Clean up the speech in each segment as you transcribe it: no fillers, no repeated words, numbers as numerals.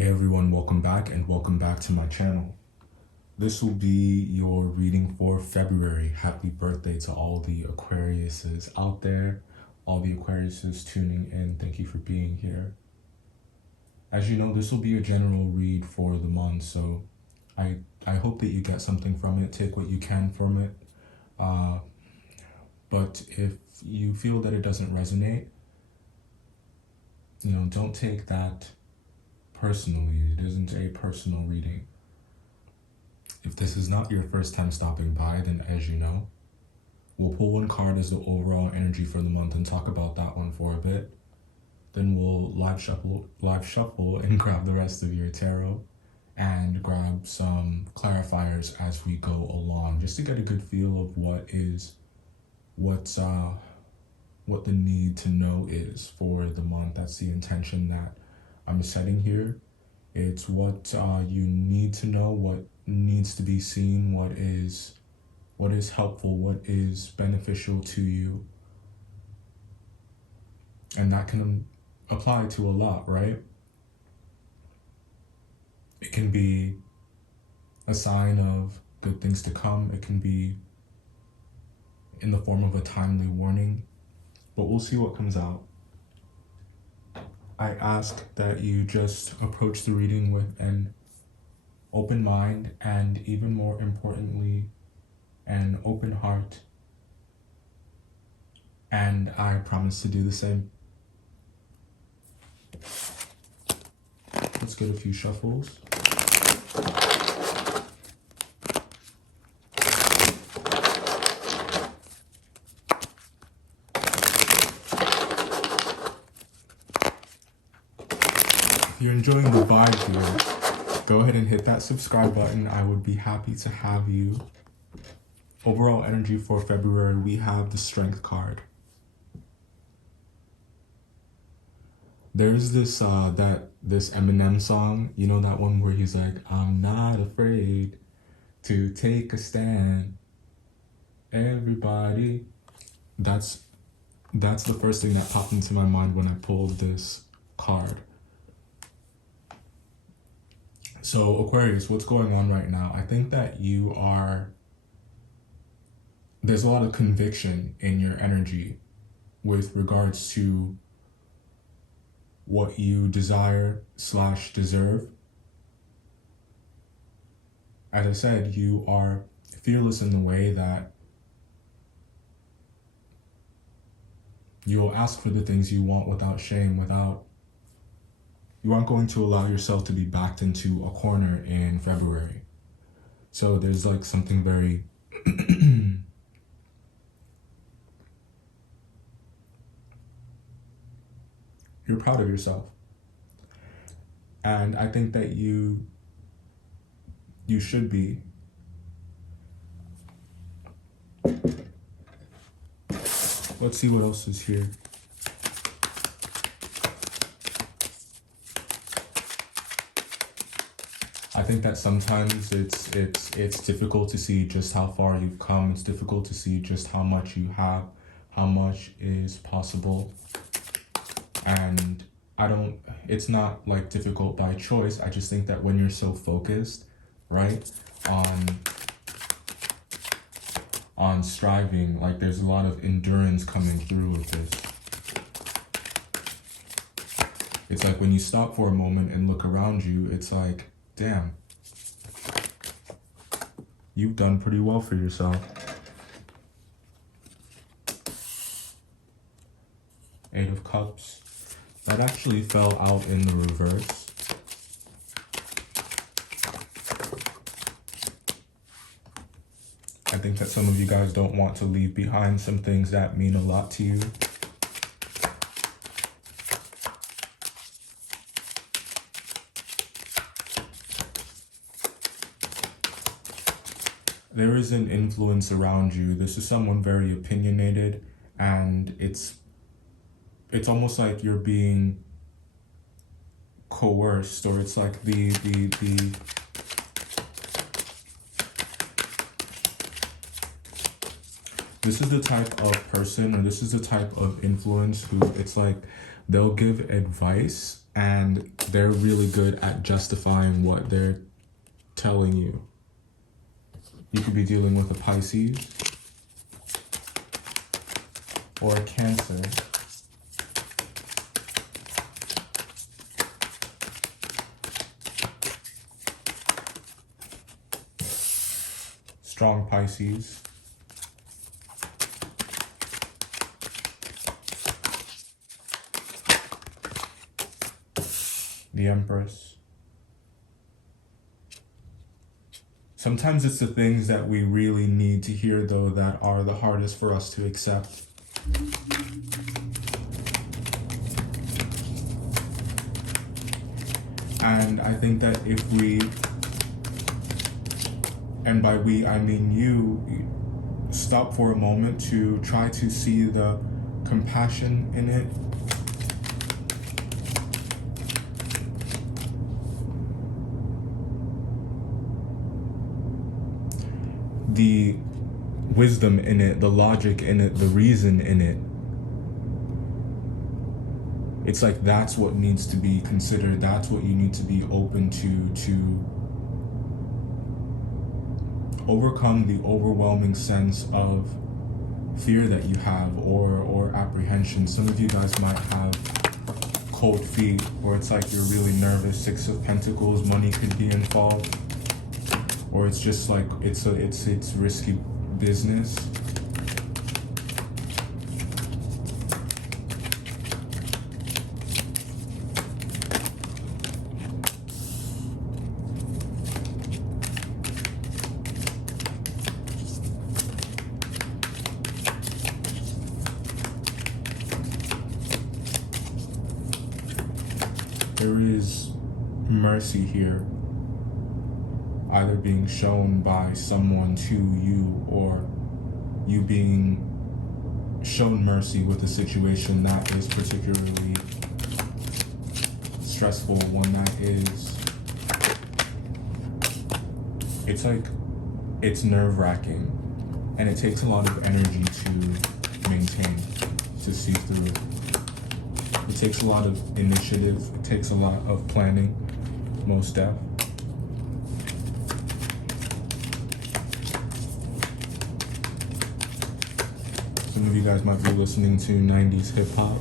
Hey everyone, welcome back and welcome back to my channel. This will be your reading for February. Happy birthday to all the Aquariuses out there, all the Aquariuses tuning in. Thank you for being here. As you know, this will be a general read for the month, so I hope that you get something from it. Take what you can from it. But if you feel that it doesn't resonate, don't take that personally. It isn't a personal reading. If this is not your first time stopping by, then as you know, we'll pull one card as the overall energy for the month and talk about that one for a bit. Then we'll live shuffle and grab the rest of your tarot and grab some clarifiers as we go along, just to get a good feel of what the need to know is for the month. That's the intention that I'm setting here. It's what you need to know, what needs to be seen, what is helpful, what is beneficial to you. And that can apply to a lot, right? It can be a sign of good things to come. It can be in the form of a timely warning, but we'll see what comes out. I ask that you just approach the reading with an open mind and, even more importantly, an open heart. And I promise to do the same. Let's get a few shuffles. If you're enjoying the vibe here, go ahead and hit that subscribe button. I would be happy to have you. Overall energy for February, we have the Strength card. There's this Eminem song, you know, that one where he's like, I'm not afraid to take a stand. Everybody. That's the first thing that popped into my mind when I pulled this card. So Aquarius, what's going on right now? I think that there's a lot of conviction in your energy with regards to what you desire / deserve. As I said, you are fearless in the way that you'll ask for the things you want without shame, you aren't going to allow yourself to be backed into a corner in February. So there's like something very you're proud of yourself. And I think that you should be. Let's see what else is here. I think that sometimes it's difficult to see just how far you've come. It's difficult to see just how much you have, how much is possible. And it's not like difficult by choice. I just think that when you're so focused, right, on striving, like there's a lot of endurance coming through with this. It's like when you stop for a moment and look around you, it's like, damn, you've done pretty well for yourself. Eight of Cups. That actually fell out in the reverse. I think that some of you guys don't want to leave behind some things that mean a lot to you. There is an influence around you. This is someone very opinionated, and it's almost like you're being coerced, or it's like the this is the type of person, or this is the type of influence who it's like they'll give advice and they're really good at justifying what they're telling you. You could be dealing with a Pisces or a Cancer. Strong Pisces. The Empress. Sometimes it's the things that we really need to hear, though, that are the hardest for us to accept. And I think that if we, and by we I mean you, stop for a moment to try to see the compassion in it, the wisdom in it, the logic in it, the reason in it. It's like that's what needs to be considered. That's what you need to be open to overcome the overwhelming sense of fear that you have, or apprehension. Some of you guys might have cold feet, or it's like you're really nervous. Six of Pentacles, money could be involved, or it's just like it's risky business. There is mercy here, either being shown by someone to you, or you being shown mercy with a situation that is particularly stressful, one that is, it's like, it's nerve-wracking, and it takes a lot of energy to maintain, to see through. It takes a lot of initiative, it takes a lot of planning, most def. Some of you guys might be listening to 90s hip hop.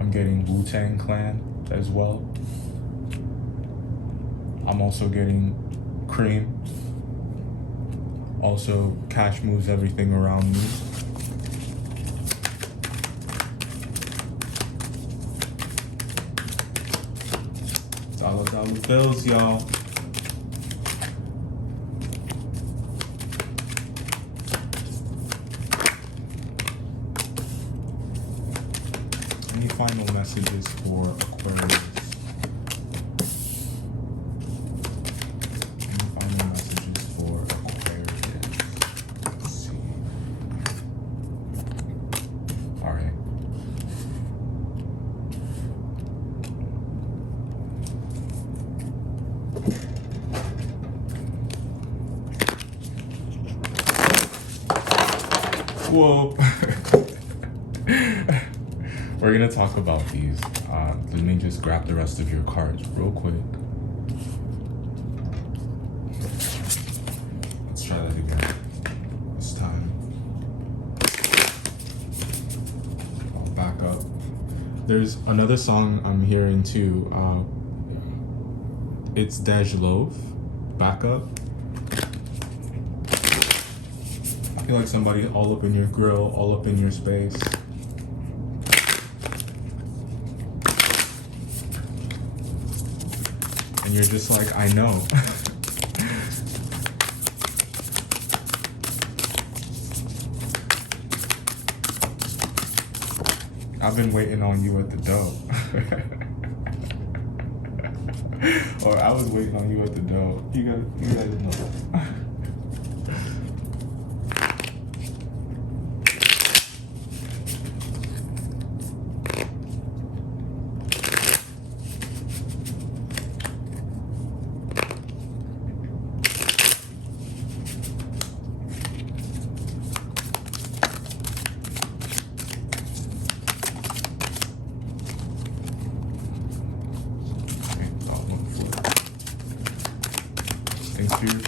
I'm getting Wu-Tang Clan as well. I'm also getting Cream. Also, cash moves everything around me. Dollar bills, y'all. Any final messages for Aquarius? Whoa. We're gonna talk about these. Let me just grab the rest of your cards real quick. Let's try that again. This time. I'll back up. There's another song I'm hearing too. It's Dej Loaf. Back up. I feel like somebody all up in your grill, all up in your space. And you're just like, I know. I've been waiting on you at the door. Or I was waiting on you at the door. You guys know.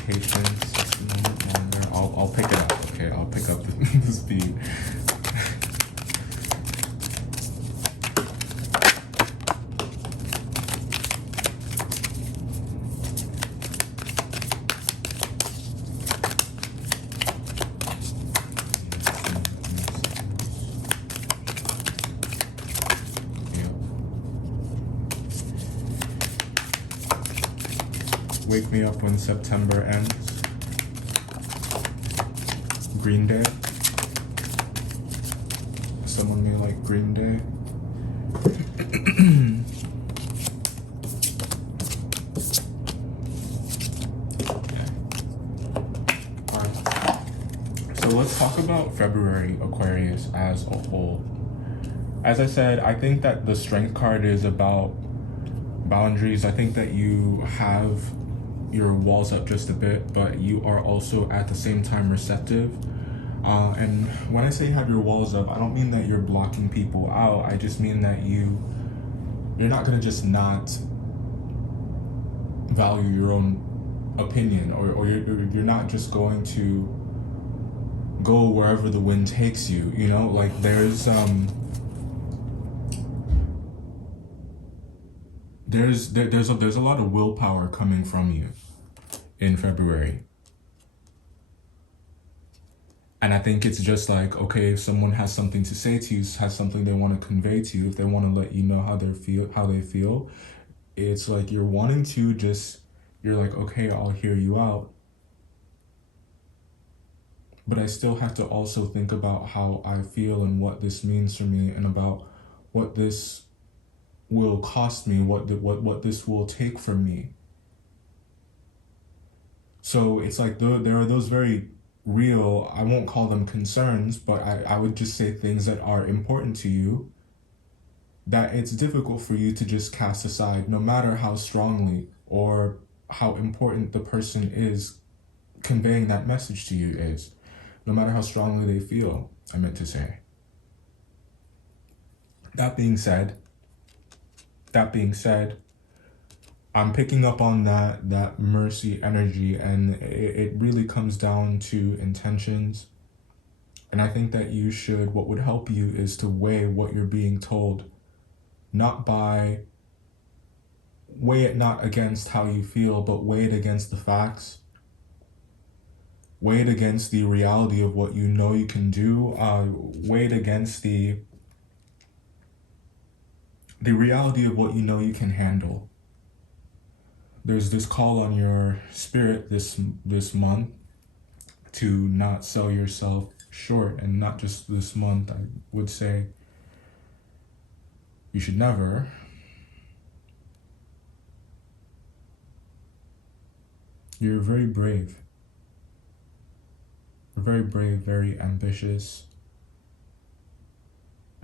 patience just a moment longer. I'll pick it up, okay? I'll pick up the speed. Wake me up when September ends. Green Day. Someone may like Green Day. Alright. So let's talk about February, Aquarius, as a whole. As I said, I think that the Strength card is about boundaries. I think that you have your walls up just a bit, but you are also at the same time receptive. And when I say have your walls up, I don't mean that you're blocking people out. I just mean that you're not gonna just not value your own opinion, or you're not just going to go wherever the wind takes you. You know, like there's a lot of willpower coming from you in February. And I think it's just like, okay, if someone has something to say to you, has something they want to convey to you, if they want to let you know how they feel, it's like you're wanting to just, you're like, okay, I'll hear you out. But I still have to also think about how I feel and what this means for me, and about what this will cost me, what this will take from me. So it's like there are those very real, I won't call them concerns, but I would just say things that are important to you, that it's difficult for you to just cast aside, no matter how strongly or how important the person is conveying that message to you is, no matter how strongly they feel, I meant to say. That being said, I'm picking up on that mercy energy, and it really comes down to intentions. And I think that what would help you is to weigh what you're being told, weigh it not against how you feel, but weigh it against the facts. Weigh it against the reality of what you know you can do. Weigh it against the reality of what you know you can handle. There's this call on your spirit this month to not sell yourself short, and not just this month. I would say you should never. You're very brave. You're very brave, very ambitious.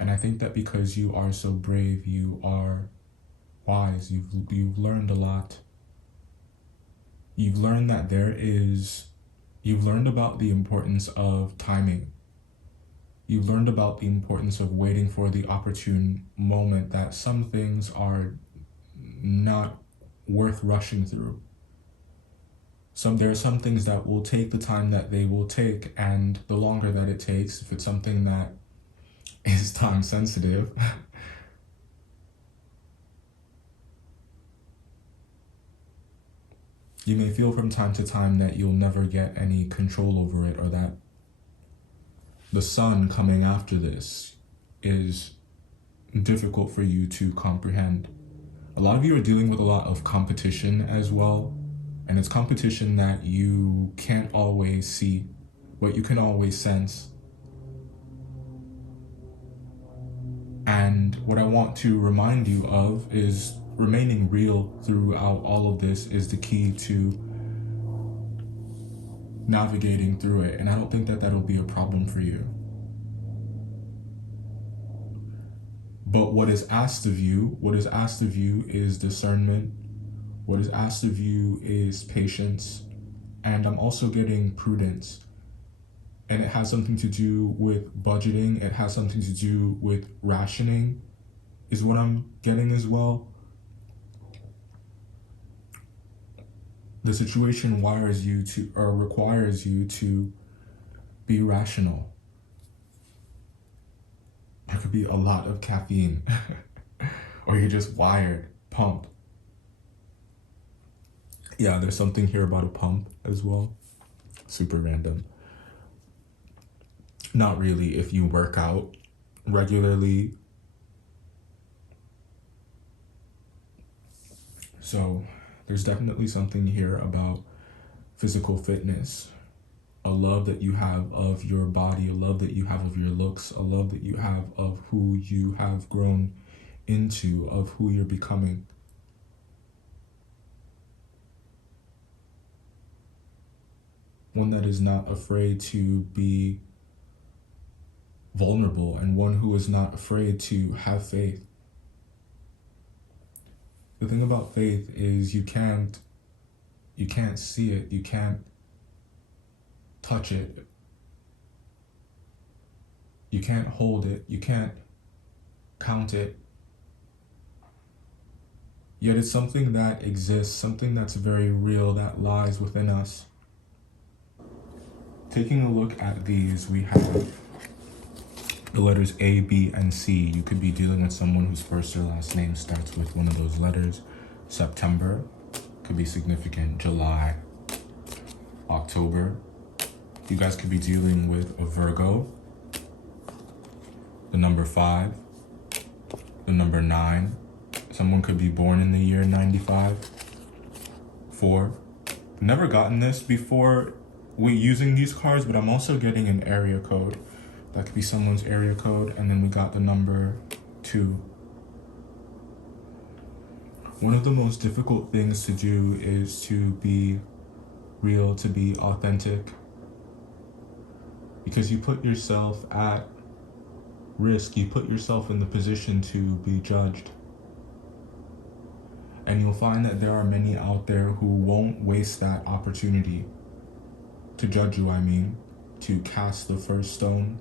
And I think that because you are so brave, you are wise. You've learned a lot. You've learned about the importance of timing. You've learned about the importance of waiting for the opportune moment, that some things are not worth rushing through. There are some things that will take the time that they will take, and the longer that it takes, if it's something that is time sensitive, you may feel from time to time that you'll never get any control over it, or that the sun coming after this is difficult for you to comprehend. A lot of you are dealing with a lot of competition as well, and it's competition that you can't always see, but you can always sense. And what I want to remind you of is remaining real throughout all of this is the key to navigating through it. And I don't think that that'll be a problem for you. But what is asked of you is discernment. What is asked of you is patience. And I'm also getting prudence. And it has something to do with budgeting. It has something to do with rationing, is what I'm getting as well. The situation requires you to be rational. There could be a lot of caffeine, or you're just wired, pumped. Yeah, there's something here about a pump as well. Super random. Not really if you work out regularly. So there's definitely something here about physical fitness, a love that you have of your body, a love that you have of your looks, a love that you have of who you have grown into, of who you're becoming. One that is not afraid to be vulnerable, and one who is not afraid to have faith. The thing about faith is you can't see it, you can't touch it, you can't hold it, you can't count it. Yet it's something that exists, something that's very real, that lies within us. Taking a look at these, we have the letters A, B, and C. You could be dealing with someone whose first or last name starts with one of those letters. September could be significant. July, October. You guys could be dealing with a Virgo, the number 5, the number 9. Someone could be born in the year 95. 4. Never gotten this before using these cards, but I'm also getting an area code. That could be someone's area code, and then we got the number 2. One of the most difficult things to do is to be real, to be authentic, because you put yourself at risk, you put yourself in the position to be judged. And you'll find that there are many out there who won't waste that opportunity to judge you, to cast the first stone,